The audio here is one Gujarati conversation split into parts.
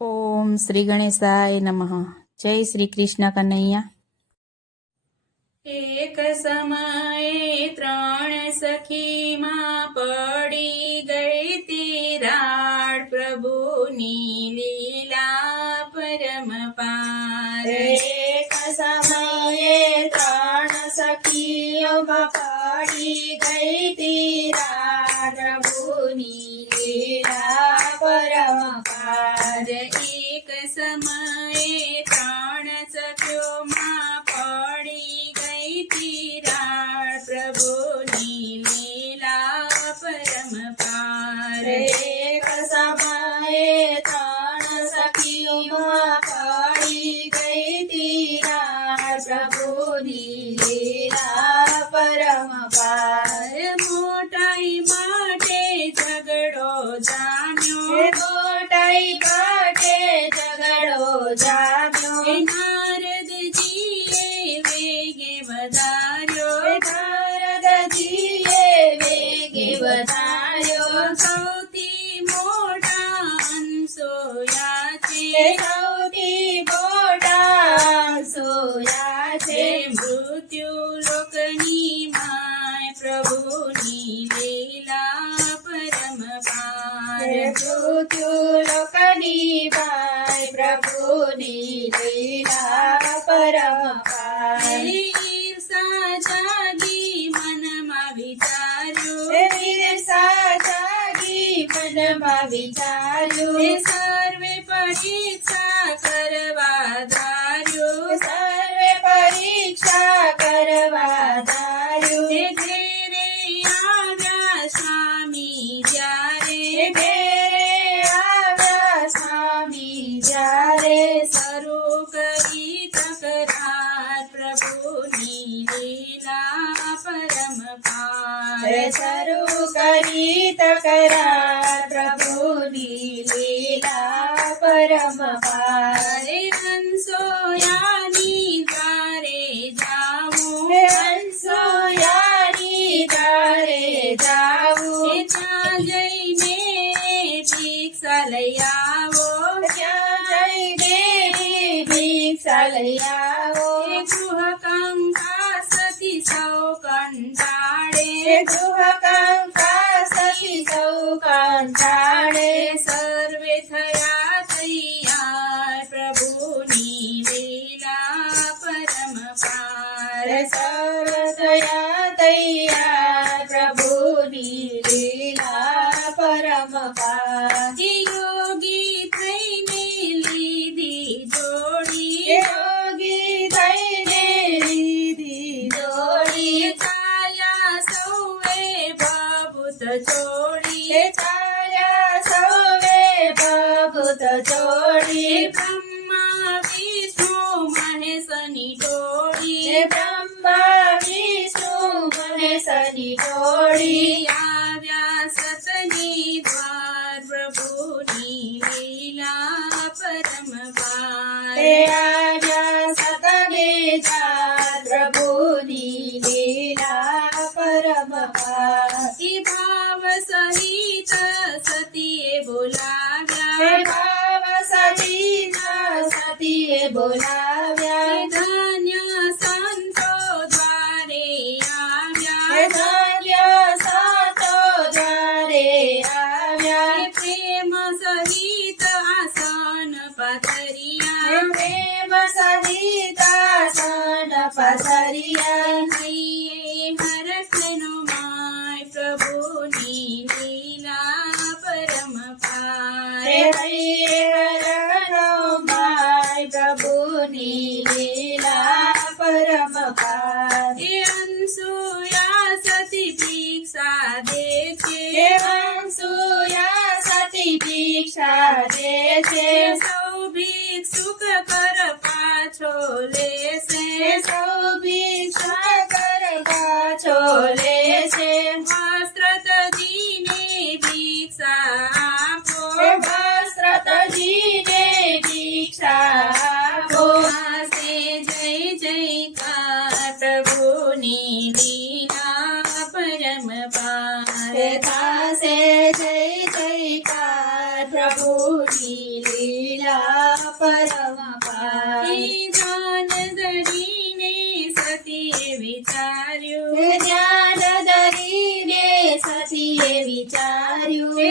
ઓમ શ્રી ગણેશાય નમઃ. જય શ્રી કૃષ્ણ કનૈયા. એક સમયે ત્રણ સખીમાં પડી ગઈ તિરાડ, પ્રભુની લીલા પરમ પાર. એક સમયે ત્રણ સખીઓમાં પડી ગઈ તિરાડ, પ્રભુની લીલા પરમ પાર. એક સમયે ત્રણ સખીઓમાં પડી ગઈ તિરાડ, પ્રભુની લીલા પરમ પાર. એક સમયે ત્રણ સખીઓમાં પડી ગઈ તિરાડ, પ્રભુની લીલા પરમ પાર. મોટાઈ માટે ઝઘડો જામ્યો, મોટાઈ માટે ઝઘડો જામ્યો. નારદજીએ વેગે વધાર્યો, નારદજીએ વેગે વધાર્યો. સૌથી મોટા અંશોયા છે, સૌથી મોટા સોયા છે. મૃત્યુ લોકની માય, પ્રભુની લીલા પરમ પાર. મૃત્યુ લોકની બાઈ, પ્રભુની લીલા પરમ પાર. ઈર્ષા જાગી મનમાં વિચાર્યું, ઈર્ષા જાગી મનમાં વિચાર્યું. સર્વે પરીક્ષા કરવા ધાર્યું, સર્વે પરીક્ષા કરવા ધાર્યું. ઘેરે આવ્યા સ્વામી જ્યારે, ઘેરે આવ્યા સ્વામી જ્યારે, શરૂ કરી તકરાર, પ્રભુની લીલા પરમ પાર. શરૂ કરી તકરાર, પ્રભુની લીલા પરમ પાર. હંસોયાની દ્વારે જાવું, હંસોયાની દ્વારે જાવું. ત્યાં જઈને ભિક્ષા લઈ આવો, ત્યાં જઈને ભિક્ષા લઈ આવો. ગૃહ કંકાસથી સૌ કંટાળે, ગૃહ કંકાસથી સૌ કંટાળે. સર્વે થયા તૈયાર, પ્રભુની લીલા પરમ પાર. સર્વ થયા તૈયાર, પ્રભુની લીલા પરમ પાર. યોગી થઈને લીધી જોડી, યોગી થઈને લીધી જોડી. ચાલ્યા સૌએ ભભૂત છોડી, ચાલ્યા સૌએ ભભૂત જોડી. બ્રહ્મા વિષ્ણુ મહેશની ટોળી, બ્રહ્મા વિષ્ણુ મહેશની ટોળી. આવ્યા સતની દ્વાર, પ્રભુની લીલા પરમ પાર. આવ્યા સતને જાત, પ્રભુની લીલા પરમ પાર. ભાવ સહિત સતીએ બોલાવ્યા, ભાવ સહિત સતીએ બોલાવ્યા. ધન્ય સંતો દ્વારે આવ્યા, ધન્ય સંતો દ્વારે આવ્યા. પ્રેમ સહિત આસન પાથર્યા, પ્રેમ સહિત આસન પથર્યા. હૈયે હરખનો માય, પ્રભુની લીલા પરમ પાર. હરિહરનો માય, પ્રભુની લીલા પરમ પાર. અંશુયા સતી ભિક્ષા દે છે, અંશુયા સતી ભિક્ષા દે છે. સૌ ભિક્ષુક કર પાછો લેશે, સૌ ભિક્ષા કર પાછો લેશે. વસ્ત્ર તજીને ભિક્ષા આપો, વસ્ત્ર તજીને ભિક્ષા આપો. આસે જય જયકાર, પ્રભુની લીલા પરમ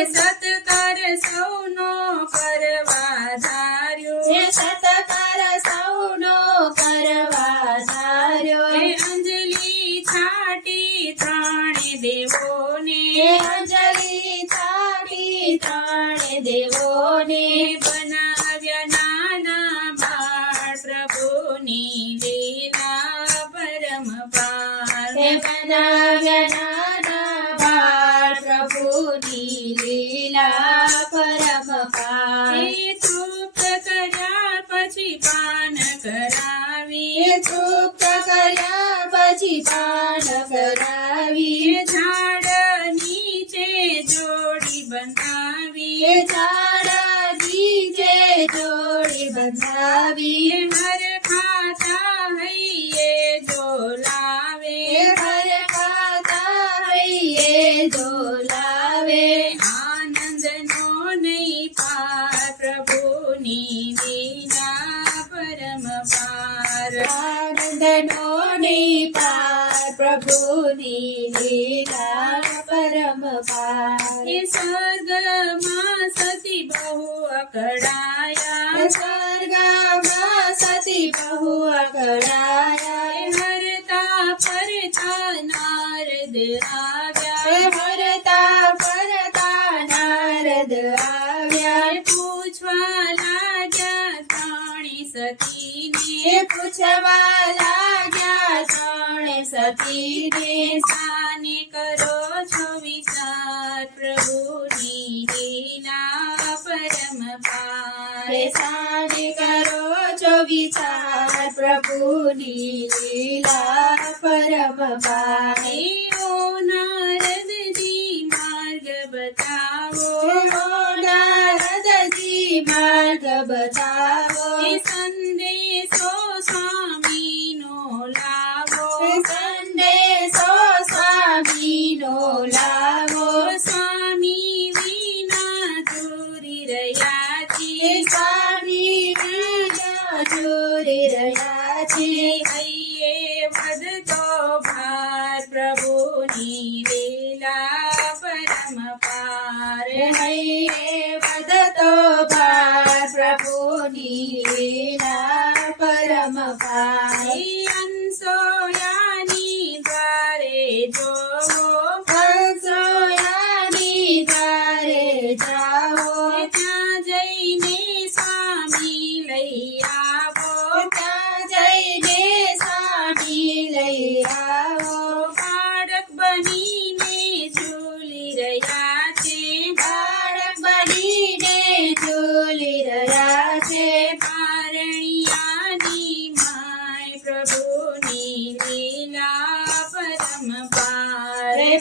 સત્કાર સૌનો કરવા ધાર્યો હે સત્કાર સૌનો કરવા ધાર્યો હે અંજલિ છાટી ત્રણે દેવોને હે અંજલિ છાટી ત્રણે દેવોને બનાવ્યા નાના બાળ પ્રભુની લીલા પરમ પાર હે બનાવ્યા નાના બાળ પ્રભુની લીલા પરમ પાર હે તૃપ્ત કર્યા પછી પાન કરાવી હે તૃપ્ત કર્યા પછી પાન કરાવી હે ઝાડ નીચે જોડી બંધાવી હે ઝાડ નીચે જોડી બંધાવી હે હર ખાતા હૈયે જોલાવે હે હર ખાતા હૈયે ઝોલાવે આનંદનો નહીં પાર પ્રભુની લીલા પરમ પાર આનંદનો નહીં પાર પ્રભુની લીલા પરમ પાર હે સ્વર્ગમાં સતી બહુ અકળાયા સ્વર્ગમાં સતી બહુ અકળાયા હે હરતા ફરતા નારદ આવ્યા હે હરતા ફરતા નારદ આવ્યા હે પૂછવા લાગ્યા ત્રણે સતીને હે પૂછવા લાગ્યા ત્રણે સતીને સાને કરો છો વિચાર પ્રભુની લીલા પરમ પાર હે સાને કરો છો વિચાર પ્રભુની લીલા પરમ પાર હે ઓ નારદજી માર્ગ બતાવો હે નારદજી માર્ગ બતાવો હે સંદેશો સ્વામીનો લાવો હે સંદેશો સ્વામીનો લાવો સ્વામી વિના દૂરી રહ્યા હે છીએ સ્વામી વિના દૂરી રહ્યા છીએ હૈયે વધતો ભાર પ્રભુની લીલા પરમ પાર હૈયે વધતો ભાર પ્રભુની લીલા પરમ પાર હે અંશોયાની દ્વારે જોવો હંસોયાની દ્વારે જાઓ હે ત્યાં જઈને સ્વામી લઈ આવો ત્યાં જઈને સ્વામી લઈ આવો બાળક બનીને ઝૂલી રહ્યા છે બાળક બનીને ઝૂલી રહ્યા છે પારણિયાની માય પ્રભુની લીલા પરમ પાર હે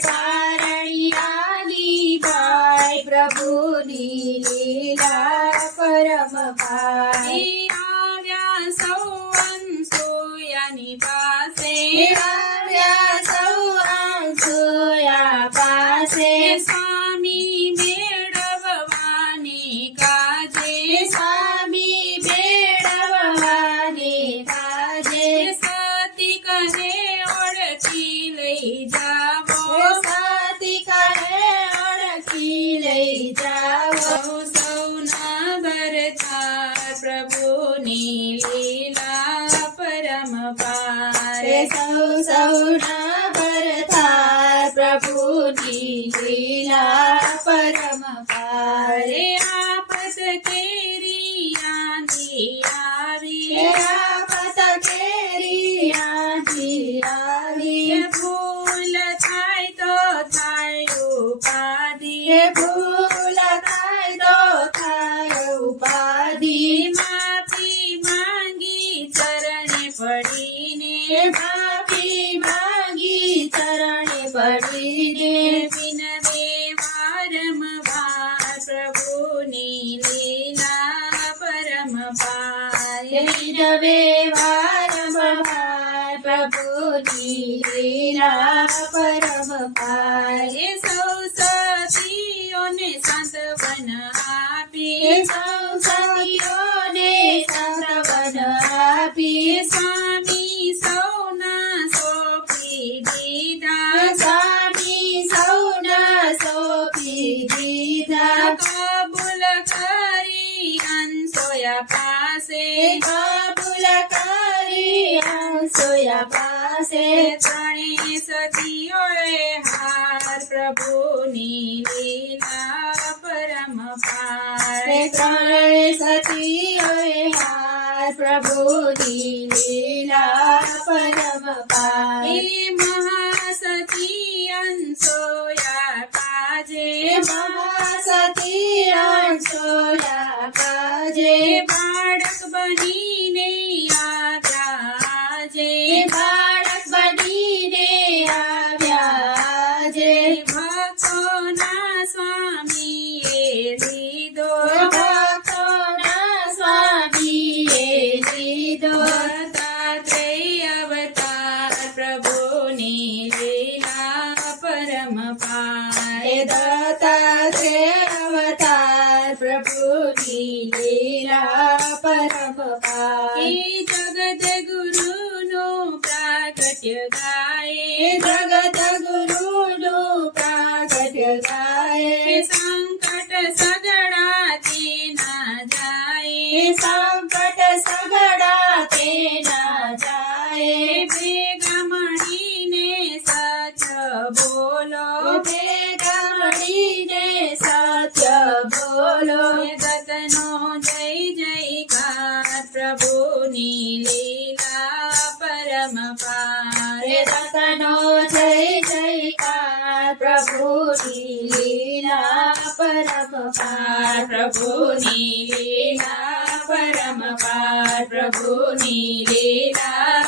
પારણિયાની ભાઈ પ્રભુની લીલા પરમ પાર હે આવ્યા સૌ અંશોયાની પાસે હે આવ્યા સૌ આંસુયા પાસે હે સ્વામી મેળવવાને કાજે હે સ્વામી મેળવવાને કાજે હે સતી કહે ઓળખી લઈ જાવો હે સાથી કહે ઓળખી લઈ જાઓ સૌ સૌના ભરતા પ્રભુની લીલા પરમ પાર હે સૌના ભરતા પ્રભુની લીલા પરમ પાર હે આફત કેરી આંધી આવી હે આફત કેરી આંધી આવી હે ભૂલ થાય તો થાય ઉપાધિ હે ભૂલ થાય તો થાય ઉપાધિ માફી માંગી ચરણે પડીને હે માફી માંગી ચરણે પડીને વિનવે વારંવાર પ્રભુની લીલા પરમ પાર વિનવે વારંવાર પ્રભુની લીલા પરમ પાર હે સૌ સતીઓને સાંત્વન આપી હે સૌ સતીઓને સાંત્વન આપી હે સ્વામી સૌના સોંપી દીધા સ્વામી સૌના સોંપી દીધા હાસે ત્રણે સતીઓએ હાર પ્રભુની લીલા પરમ પાર ત્રણે સતીઓએ હાર પ્રભુની લીલા પરમ પાર એ મહાસતી અંસોયા કાજે મહાસતી અંશોયા કાજે બાળક બનીને આવ્યા જે બાળક બનીને આવ્યા જે ભક્તોના સ્વામીએ લીધો ભક્તોના સ્વામીએ લીધો દત્તાત્રેય અવતાર પ્રભુની લીલા પરમ પાર હે દત્તાત્રેય અવતાર પ્રભુની લીલા પરમ પાર એ જગત ગુરુનું પ્રાગટ્ય ગાય જગત ગુરુનું પ્રાગટ્ય ગાય સંકટ સગડા તે ના જાય સંકટ સગડા તે ના જાય ભેગા મળીને સત્ય બોલો ભેગા મળીને સત્ય બોલો દત્તનો જય જયકાર પ્રભુની લીલા પરમ પાર દત્તનો જય જયકાર પ્રભુની લીલા પરમ પાર પ્રભુની લીલા પરમ પાર પ્રભુની લીલા